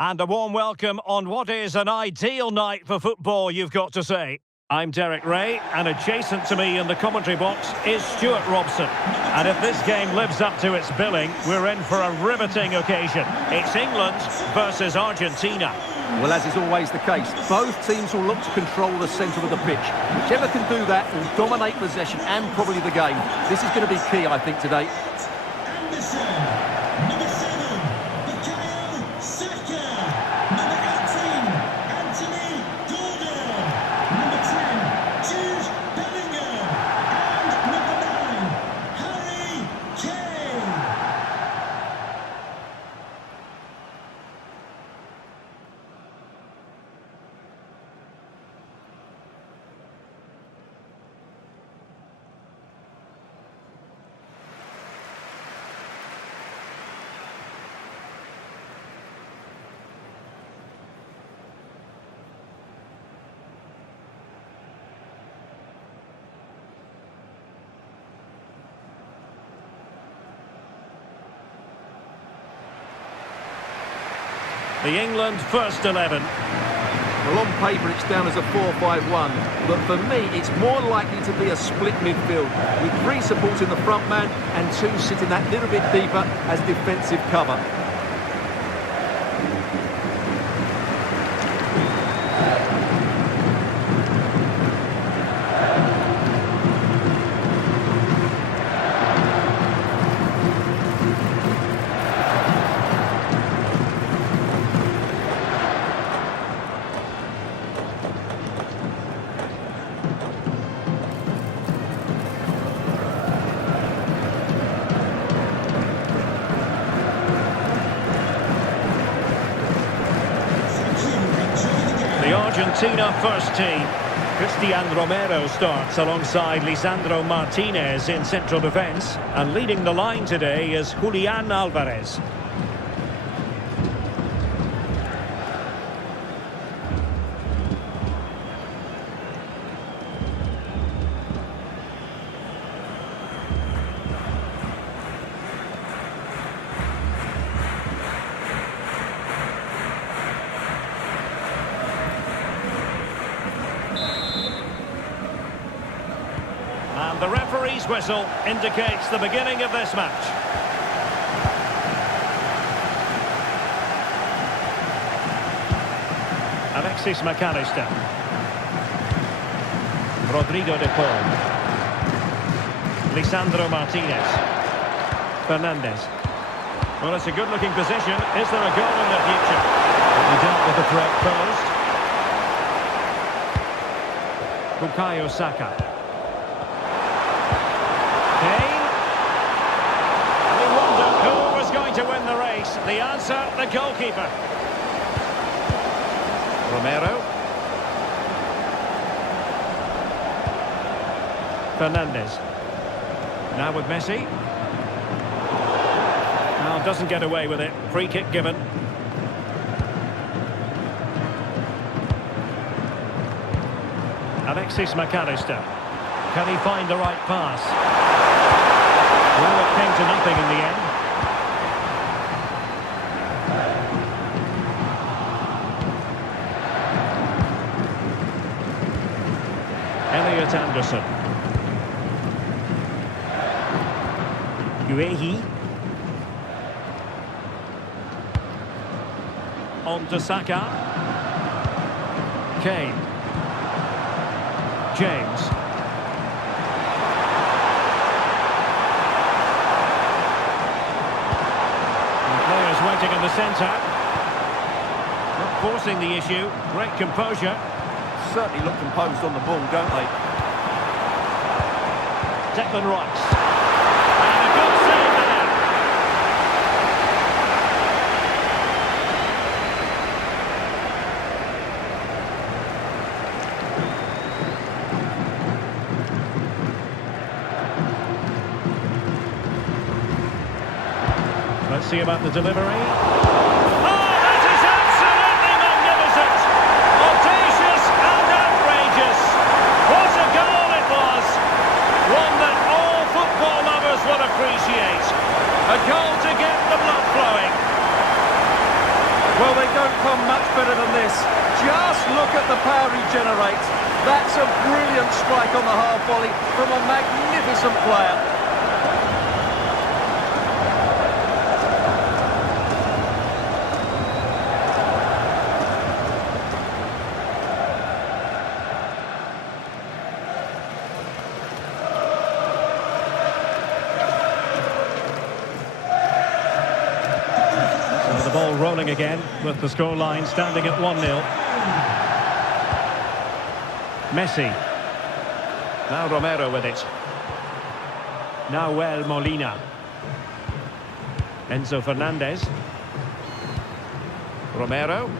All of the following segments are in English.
And a warm welcome on what is an ideal night for football, you've got to say. I'm Derek Ray, and adjacent to me in the commentary box is Stuart Robson. And if this game lives up to its billing, we're in for a riveting occasion. It's England versus Argentina. Well, as is always the case, both teams will look to control the centre of the pitch. Whichever can do that will dominate possession and probably the game. This is going to be key, I think, today. The England first 11. Well, on paper it's down as a 4-5-1, but for me it's more likely to be a split midfield, with 3 supporting the front man and 2 sitting that little bit deeper as defensive cover. The Argentina first team. Cristian Romero starts alongside Lisandro Martinez in central defence, and leading the line today is Julian Alvarez. And the referee's whistle indicates the beginning of this match. Alexis McAllister. Rodrigo de Paul. Lisandro Martinez. Fernandez. Well, it's a good-looking position. Is there a goal in the future? He dealt with the threat posed. Bukayo Saka. Kane. We wonder who was going to win the race. The answer, the goalkeeper. Romero. Fernandez. Now with Messi. Now doesn't get away with it. Free kick given. Alexis McAllister. Can he find the right pass? Well, it came to nothing in the end. Elliot Anderson. Uehi. On to Saka. Kane. James. Players waiting in the centre. Not forcing the issue. Great composure. Certainly look composed on the ball, don't they? Declan Rice. And a good save there. Let's see about the delivery. Oh, that is absolutely magnificent! Audacious and outrageous. What a goal it was! One that all football lovers will appreciate. A goal to get the blood flowing. Well, Well, they don't come much better than this. Just look at the power he generates. That's a brilliant strike on the half volley from a magnificent player. The ball rolling again with the scoreline standing at 1-0. Messi. Now Romero with it. Nahuel Molina. Enzo Fernandez. Romero.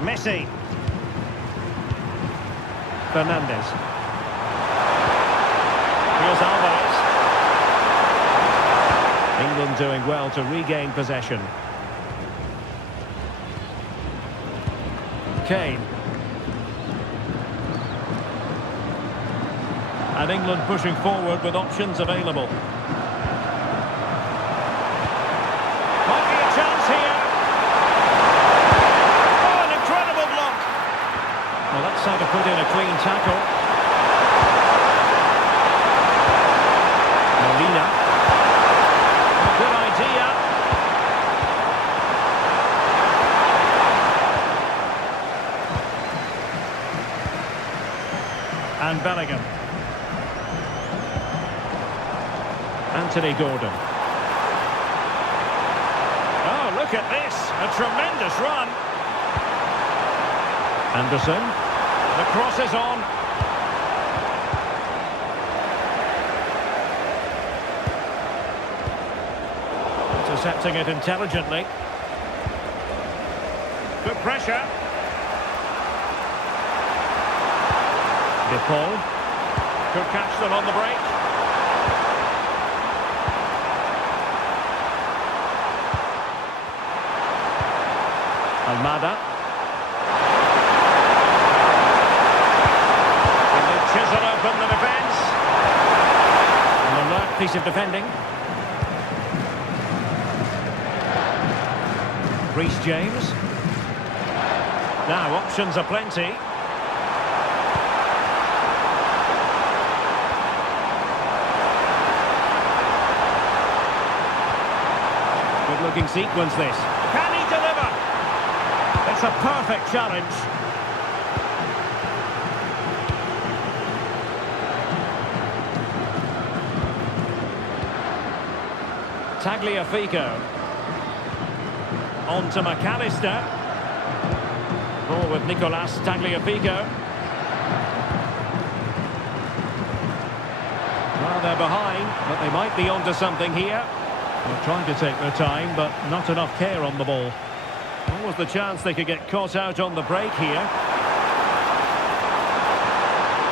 Messi. Fernandez. Here's Alvarez. England doing well to regain possession. Kane. And England pushing forward with options available. Might be a chance here. Oh, an incredible block. Well, that's how to put in a clean tackle. Molina. Good idea. And Bellingham. Anthony Gordon. Oh, look at this. A tremendous run. Anderson. The cross is on. Intercepting it intelligently. Good pressure. DePaul. Could catch them on the break. Almada. And they chisel open the defence. An alert piece of defending. Reece James. Now options are plenty. Good looking sequence this. Can he deliver? It's a perfect challenge. Tagliafico. On to McAllister. Ball with Nicolas Tagliafico. Well, they're behind, but they might be onto something here. They're trying to take their time, but not enough care on the ball. What was the chance they could get caught out on the break here?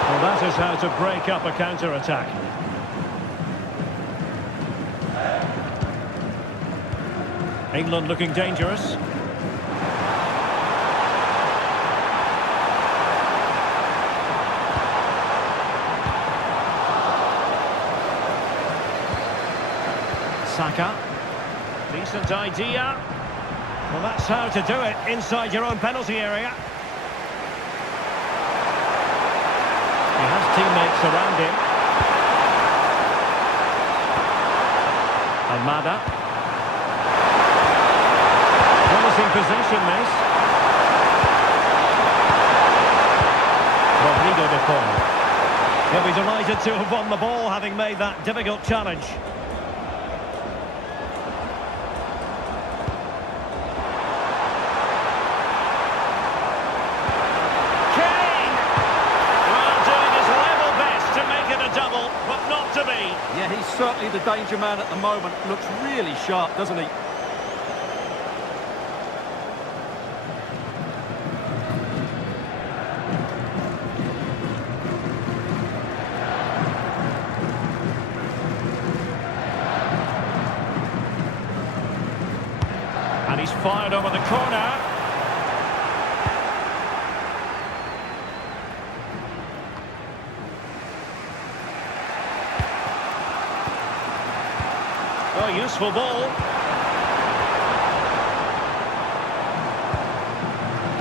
Well, that is how to break up a counter-attack. England looking dangerous. Saka. Decent idea. Well, that's how to do it inside your own penalty area. He has teammates around him. Almada. Promising possession, this. Rodrigo de Paul. He'll be delighted to have won the ball, having made that difficult challenge. Kane! Well, doing his level best to make it a double, but not to be. Yeah, he's certainly the danger man at the moment. Looks really sharp, doesn't he? And he's fired over the corner. Oh, useful ball.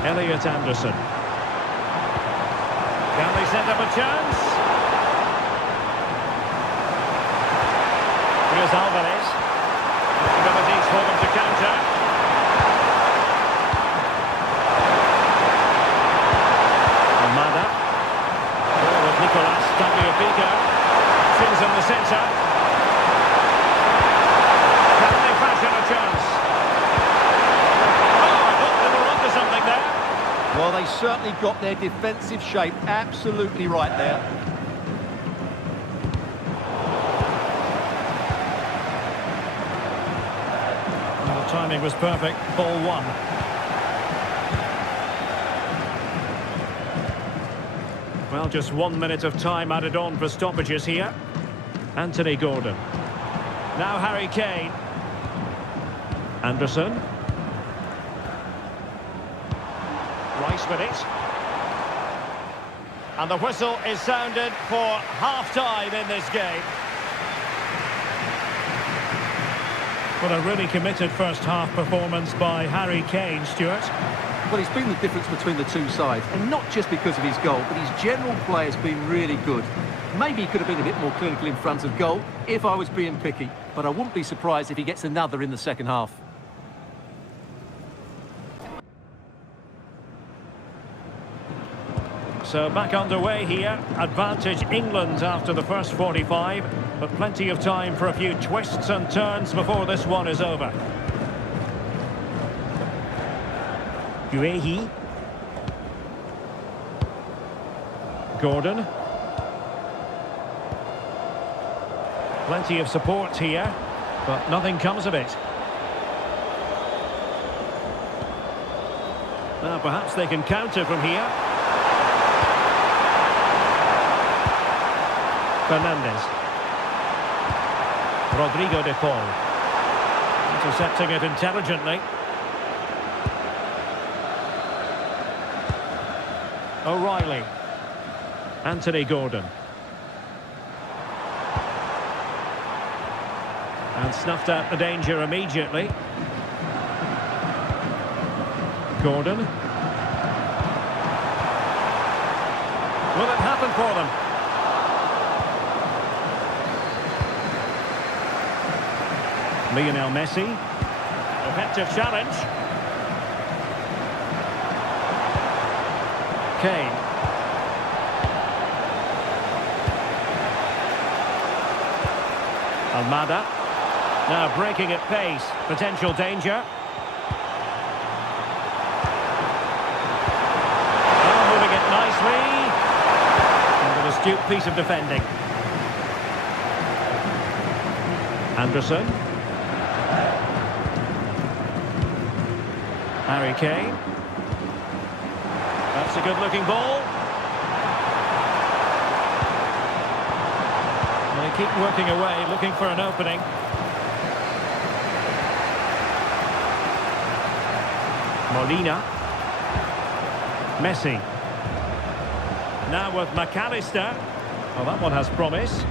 Elliot Anderson. Can they set up a chance? Here's Alvarez. Possibilities for them to counter. Almada. Oh, with Nicolas Tagliafico. Sings in the centre. Can they fashion a chance? Oh, I thought they were onto something there. Well, they certainly got their defensive shape absolutely right there. Well, the timing was perfect. Ball one. Well, just 1 minute of time added on for stoppages here. Anthony Gordon. Now Harry Kane. Anderson. Rice with it. And the whistle is sounded for half-time in this game. What a really committed first-half performance by Harry Kane, Stuart. Well, he's been the difference between the two sides, and not just because of his goal, but his general play has been really good. Maybe he could have been a bit more clinical in front of goal if I was being picky, but I wouldn't be surprised if he gets another in the second half. So back underway here. Advantage England after the first 45, but plenty of time for a few twists and turns before this one is over. Guehi. Gordon. Plenty of support here, but nothing comes of it. Now perhaps they can counter from here. Fernandez. Rodrigo de Paul. Intercepting it intelligently. O'Reilly. Anthony Gordon. And snuffed out the danger immediately. Gordon. Will it happen for them? Lionel Messi. Effective challenge. Kane. Almada. Now breaking at pace. Potential danger. Oh, moving it nicely. And an astute piece of defending. Anderson. Harry Kane. That's a good-looking ball. They keep working away, looking for an opening. Molina. Messi. Now with McAllister. Well, that one has promise.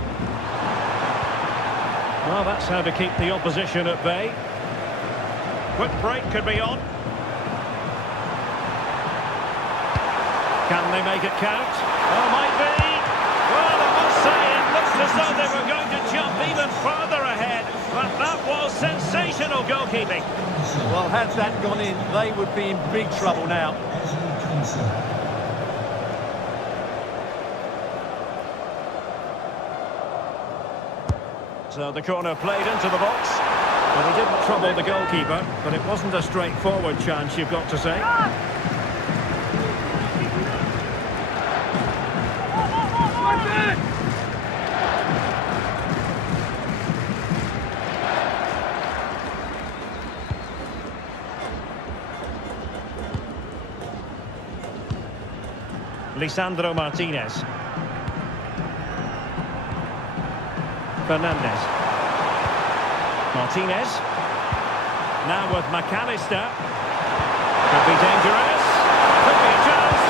Well, that's how to keep the opposition at bay. Quick break could be on. Can they make it count? Oh, might be. Well, I must say, it looks as though they were going to jump even further ahead. But that was sensational goalkeeping. Well, had that gone in, they would be in big trouble now. So the corner played into the box. Well, he didn't trouble the goalkeeper, but it wasn't a straightforward chance, you've got to say. Lisandro Martinez. Fernandez. Martinez. Now with McAllister. Could be dangerous. Could be a chance.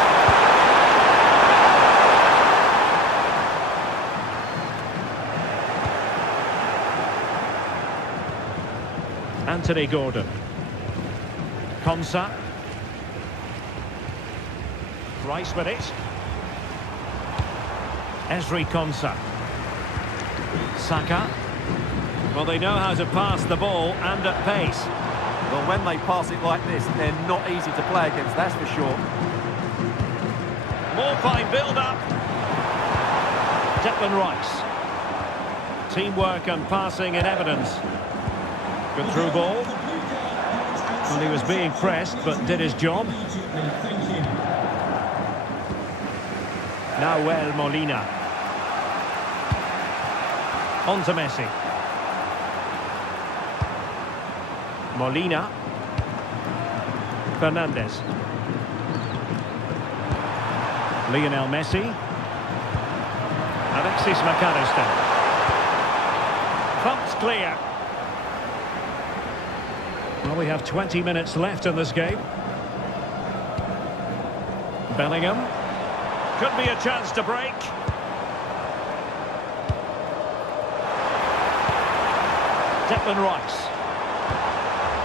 Anthony Gordon. Konsa. Rice with it. Esri Konsa. Saka. Well, they know how to pass the ball and at pace. Well, when they pass it like this, they're not easy to play against, that's for sure. More fine build-up. Declan Rice. Teamwork and passing in evidence. Good through ball. Well, he was being pressed, but did his job. Nahuel Molina. On to Messi. Molina. Fernandez. Lionel Messi. Alexis McAllister. Pumped clear. Well, we have 20 minutes left in this game. Bellingham. Could be a chance to break. Declan Rice.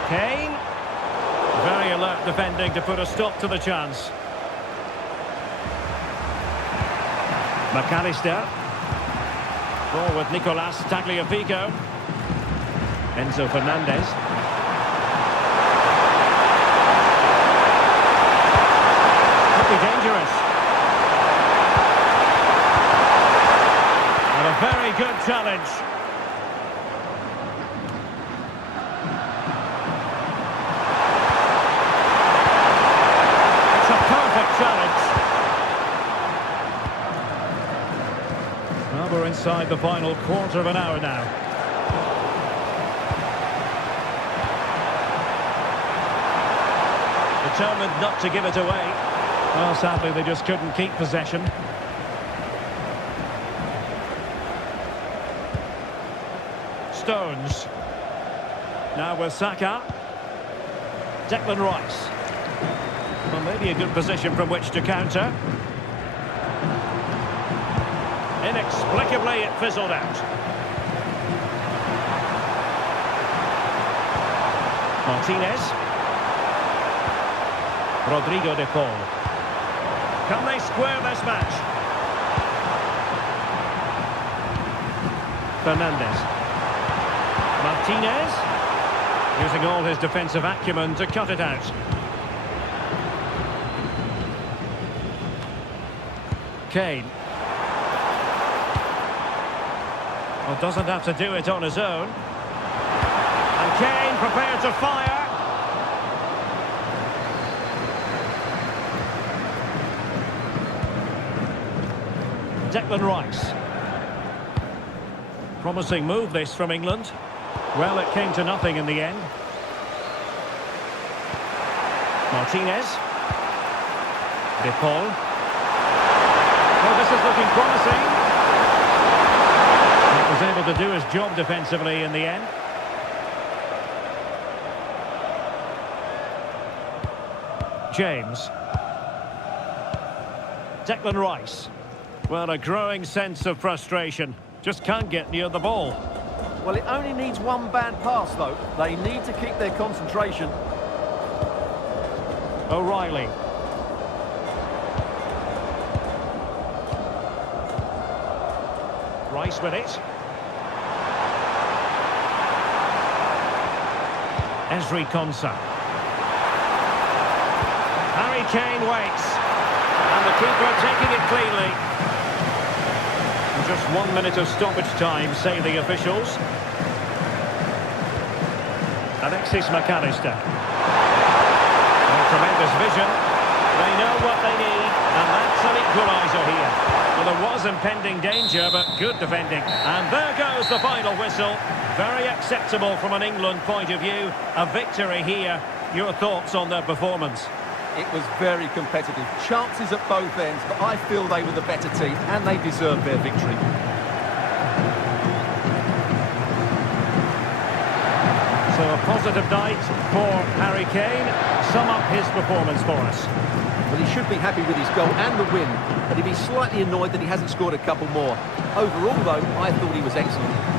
Kane. Very alert defending to put a stop to the chance. McAllister. Ball with Nicolas Tagliafico. Enzo Fernandez. Could be dangerous. And a very good challenge. It's a perfect challenge. Well, we're inside the final quarter of an hour now. Determined not to give it away. Well, sadly, they just couldn't keep possession. Stones. Now with Saka. Declan Rice. Well, maybe a good position from which to counter. Inexplicably, it fizzled out. Martinez. Rodrigo de Paul. Can they square this match? Fernandez. Martinez. Using all his defensive acumen to cut it out. Kane. Well, doesn't have to do it on his own. And Kane prepared to fire. Declan Rice. Promising move this from England. Well, it came to nothing in the end. Martinez. De Paul. Well, this is looking promising. He was able to do his job defensively in the end. James. Declan Rice. Well, a growing sense of frustration. Just can't get near the ball. Well, it only needs one bad pass, though. They need to keep their concentration. O'Reilly. Rice with it. Esri Konsa. Harry Kane waits. And the keeper taking it cleanly. Just 1 minute of stoppage time, say the officials. Alexis McAllister. Well, tremendous vision. They know what they need, and that's an equaliser here. Well, there was impending danger, but good defending. And there goes the final whistle. Very acceptable from an England point of view. A victory here. Your thoughts on their performance? It was very competitive. Chances at both ends, but I feel they were the better team and they deserved their victory. So a positive night for Harry Kane. Sum up his performance for us. Well, he should be happy with his goal and the win, but he'd be slightly annoyed that he hasn't scored a couple more. Overall, though, I thought he was excellent.